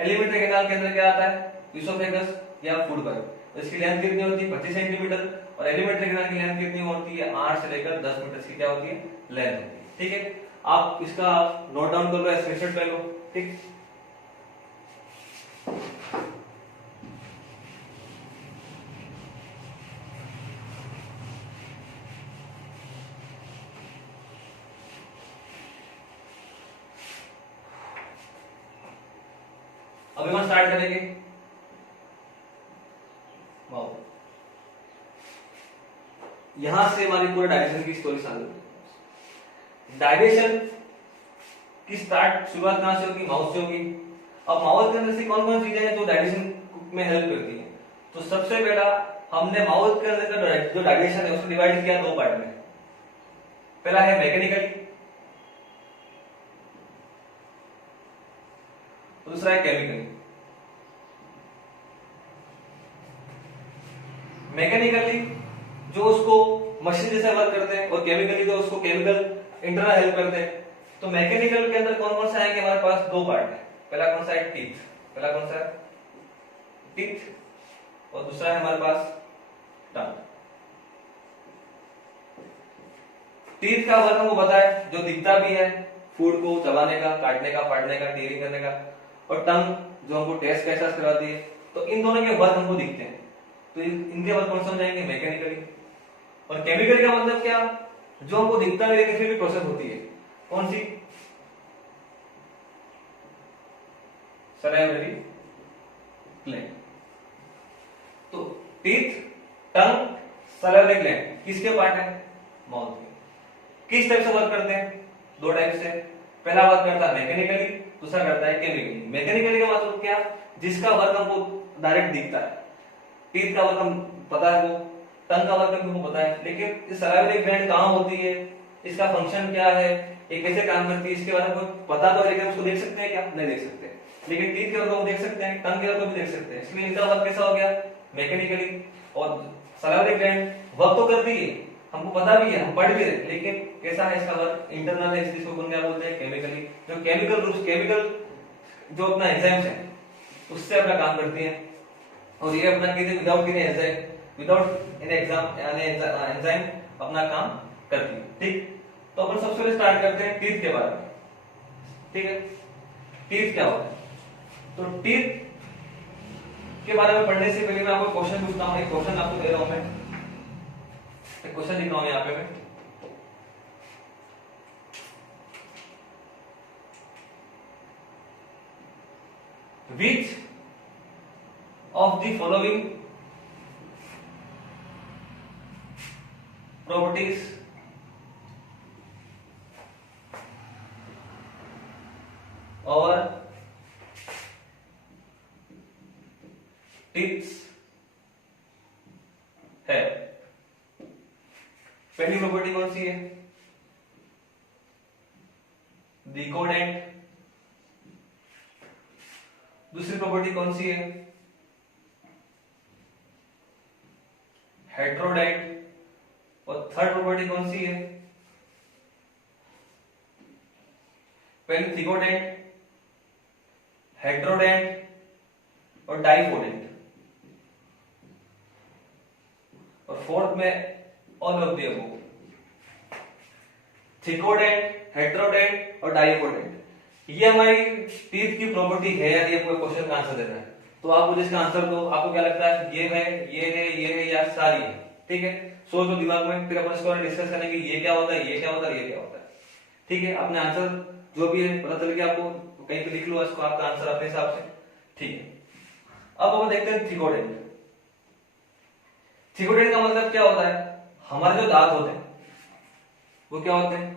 एलिमेंट्री कैनाल के अंदर क्या आता है, इसोफेगस या फूड पाइप। तो इसकी लेंथ कितनी होती है, 25 सेंटीमीटर, और एलिमेंट्री कैनाल की लेंथ कितनी होती है, 8 से लेकर 10 मीटर की क्या होती है, लेंथ होती है, ठीक है। आप इसका नोट डाउन कर लो, स्क्रीनशॉट ले लो, ठीक। अभी हम स्टार्ट करेंगे यहां से हमारी पूरे डायरेक्शन की स्टोरी चालू होगी। डायरेक्शन की शुरुआत कहां से होगी, माउस से होगी। अब माउस के अंदर से कौन कौन चीजें हैं जो डायरेक्शन में हेल्प करती हैं। तो सबसे पहला हमने माउस के अंदर का जो डायरेक्शन है उसको डिवाइड किया दो पार्ट में। पहला है मैकेनिकली, दूसरा है केमिकली। मैकेनिकली जो उसको मशीन जैसे वर्क करते हैं और केमिकली जो उसको केमिकल इंटरनल हेल्प करते हैं। तो मैकेनिकल के अंदर कौन कौन सा आएंगे, हमारे पास दो पार्ट है। पहला कौन सा है, टीथ। पहला कौन सा है, टीथ, और दूसरा है हमारे पास टंग। टीथ का वर्क हमको पता है, जो दिखता भी है, फूड को चबाने का, काटने का, फाड़ने का, टीयरिंग करने का, और टंग जो हमको टेस्ट का एहसास कराती है। तो इन दोनों के वर्क हमको दिखते हैं, तो इनके वर्क कौन समझाएंगे, मैकेनिकली। और केमिकल का मतलब क्या, जो हमको दिखता है लेकिन फिर भी प्रोसेस होती है, कौन सी, सलाइवरी ग्लैंड। तो टीथ, टंग, सलाइवरी ग्लैंड किसके पार्ट है, माउथ के। किस टाइप से वर्क करते हैं, दो टाइप से। पहला वर्क करता है मैकेनिकली, दूसरा करता है केमिकली। मैकेनिकली का मतलब क्या, जिसका वर्क हमको डायरेक्ट दिखता है। टीथ का वर्क हम पता है, वो टंग का वर्क हमको पता है, लेकिन इस सलाइवरी ग्लैंड कहां होती है, इसका फंक्शन क्या है, ये कैसे काम करती है, इसके बारे में पता तो है, लेकिन उसको देख सकते हैं क्या, नहीं देख सकते। लेकिन टीथ के वर्क को देख सकते हैं, टंग के वर्क को भी देख सकते हैं, इसलिए इनका वर्क कैसा हो गया, मैकेनिकली। और सलाइवरी ग्लैंड वर्क तो करती है, हमको पता भी है, हम पढ़ भी रहे, लेकिन कैसा है इसका वर्क, इंटरनल है, इसको क्या बोलते हैं, केमिकली। जो केमिकल जो अपना एंजाइम्स है उससे अपना काम करती है, और ये अपना विदाउट एंजाइम अपना काम करती है, ठीक। तो अपन सबसे पहले स्टार्ट करते हैं टीथ के बारे में, ठीक है। टीथ क्या होता है, तो टीथ के बारे में पढ़ने से पहले मैं आपको क्वेश्चन पूछता हूं, एक क्वेश्चन आपको दे रहा हूं मैं, एक क्वेश्चन लिख रहा हूं यहां पे मैं। Which of the following properties और टिप्स है। पहली प्रॉपर्टी कौन सी है, डिकोडेंट। दूसरी प्रॉपर्टी कौन सी है, हेट्रोडेंट। और थर्ड प्रॉपर्टी कौन सी है, पहले थिकोडेंट, हेट्रोडेंट और डाइकोडेंट, और फोर्थ में ऑल ऑफ द अबव, थिकोडेंट, हेट्रोडेंट और डाइकोडेंट। ये हमारी टीथ की प्रॉपर्टी है, यदि आपको क्वेश्चन का आंसर देना है तो आप मुझे इसका आंसर दो। आपको क्या लगता है, ये है, ये है, ये है, या सारी है, ठीक है। सोच लो दिमाग में, फिर अपन इसको डिस्कस करेंगे, ये क्या होता है, ये क्या होता है, ये क्या होता है, ठीक है। अपने आंसर जो भी है पता चल गया आपको, कहीं पे लिख लो इसको, आपका आंसर अपने हिसाब से, ठीक है। अब हम देखते हैं थिकोडेंट। चिकोडेंट का मतलब क्या होता है, हमारे जो दांत होते हैं वो क्या होते हैं,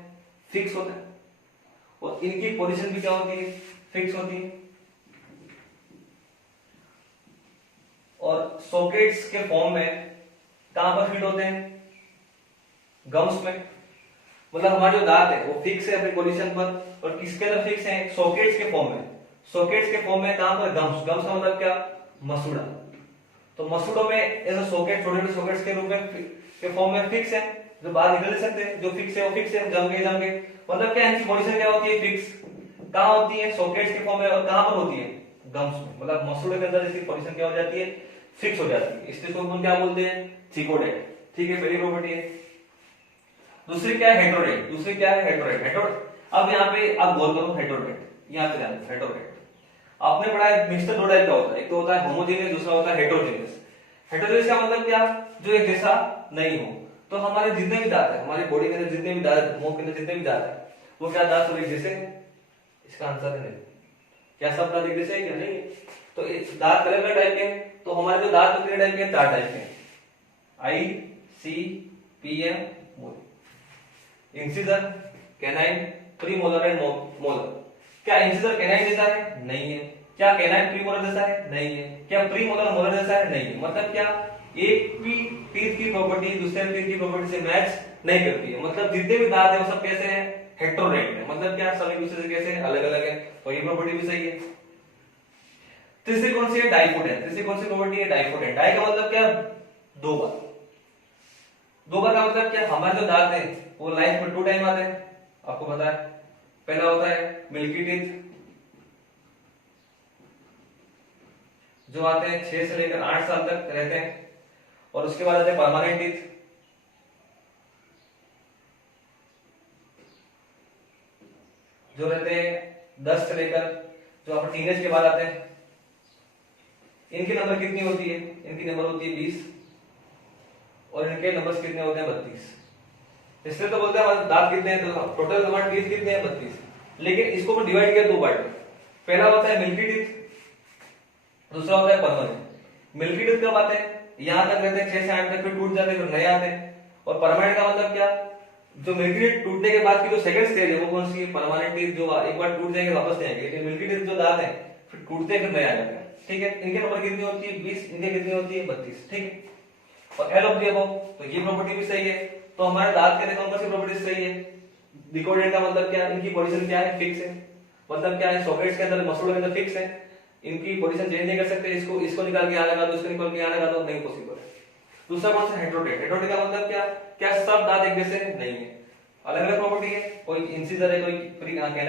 फिक्स होते हैं, और इनकी पोजीशन भी क्या होती है, फिक्स होती है। और सॉकेट्स के फॉर्म में कहां पर फिट होते हैं, गम्स में। मतलब हमारे जो दांत है वो फिक्स है अपनी पोजीशन पर, और किसके अंदर फिक्स है, सॉकेट्स के फॉर्म में। सॉकेट्स के फॉर्म में कहां पर, गम्स। गम्स का मतलब क्या, मसूड़ा। तो मसूड़ों में ऐसे सॉकेट, छोटे छोटे सॉकेट्स के रूप में के फॉर्म में फिक्स है, जो बाहर निकल नहीं सकते, जो फिक्स है वो फिक्स है, जम गए। मतलब क्या, इनकी पोजीशन क्या होती है, फिक्स। कहां होती है, सॉकेट्स के फॉर्म में, और कहां पर होती है, गम्स में। मतलब मसूड़े के अंदर इसकी पोजीशन क्या हो जाती है, फिक्स हो जाती है। इसलिए इसको क्या बोलते हैं, चिकोडेंट। ठीक है, पहली प्रॉपर्टी है। दूसरी क्या है, हेटेरोडेंट। दूसरी क्या है, हेटेरोडेंट। अब यहाँ पे आप गौर करो, हेटेरोडेंट, यहाँ पे ध्यान, हेटेरोडेंट आपने पढ़ा है मिक्सचर दो टाइप का होता है, एक तो होता है होमोजेनियस, दूसरा होता है हेटेरोजेनियस। हेटेरोजेनियस का मतलब क्या, जो एक जैसा नहीं हो। तो हमारे जितने भी दांत है, हमारी बॉडी के अंदर जितने भी दांत, मुंह के अंदर जितने भी दांत है, वो क्या दांत सब एक जैसे हैं? इसका आंसर है नहीं। क्या सब दांत एक जैसे है क्या, नहीं? तो इस दांत अलग अलग टाइप के हैं। तो हमारे जो दांत कितने टाइप के हैं, 4 टाइप के हैं, I, C, P, M, molar. Incisor, canine, premolar and molar. क्या इंसिजर कैनाइन जैसा है, नहीं है। क्या कैनाइन प्रीमोलर जैसा है, नहीं है। क्या प्रीमोलर मोलर जैसा है, नहीं है। मतलब क्या, एक भी टीथ की प्रॉपर्टी दूसरे टीथ की प्रॉपर्टी से मैच नहीं करती है। मतलब जितने भी दांत है वो सब कैसे हैं, हेटेरोडेंट है। मतलब क्या, सब एक दूसरे से कैसे अलग अलग है। तो ये प्रॉपर्टी भी सही है। तीसरी कौन सी है, डाइपोडेंट। तीसरी कौन सी प्रॉपर्टी है, डाइपोडेंट। डाई का मतलब क्या, दो बार। दो बार का मतलब क्या, हमारे जो दांत है वो लाइफ में 2 टाइम आते हैं, आपको पता है। पहला होता है मिल्की टीथ, जो आते हैं 6 से लेकर 8 साल तक रहते हैं। और उसके बाद आते हैं परमानेंट टीथ, जो रहते हैं 10 से लेकर, जो अपने टीनेज के बाद आते हैं। इनकी नंबर कितनी होती है, इनकी नंबर होती है 20, और इनके नंबर्स कितने होते हैं, 32। इसलिए तो बोलते हैं दांत कितने हैं, तो टोटल हमारे टीथ कितने हैं, 32। लेकिन इसको मैं डिवाइड किया 2 पार्ट में। पहला होता है मिल्की टीथ, दूसरा होता है परमानेंट। मिल्की टीथ कब आते हैं, यहां तक रहते हैं 6 से 8 तक, फिर टूट जाते हैं, फिर नए आते हैं। और परमानेंट का मतलब क्या, जो मिल्की टीथ टूटने के बाद की जो सेकंड स्टेज है वो कौन सी है, परमानेंट टीथ, जो एक बार टूट जाएंगे वापस नहीं आएंगे। लेकिन मिल्की टीथ जो दांत है फिर टूटते हैं, फिर नए आ जाते हैं। ठीक है, इनके नंबर कितनी होती है, 20, इनके कितनी होती है, 32। ठीक है, और एल ऑफ दी अबव, तो ये प्रॉपर्टी भी सही है। तो हमारे दांत के देखो कौन सी प्रॉपर्टी सही है, डिकोडेंट का मतलब क्या, इनकी पोजीशन क्या है, फिक्स है। मतलब क्या है, सॉकेट्स के अंदर, मसूड़ों के अंदर फिक्स है, इनकी पोजीशन चेंज नहीं कर सकते। इसको निकाल के यहाँ लगा दो, इसको निकाल के यहाँ लगा दो, नहीं पॉसिबल है। दूसरा कौन सा, हेटेरोडेंट। हेटेरोडेंट का मतलब क्या, सब दांत एक जैसे नहीं है, अलग अलग प्रॉपर्टी है। कोई इंसिजर है, कोई कैनाइन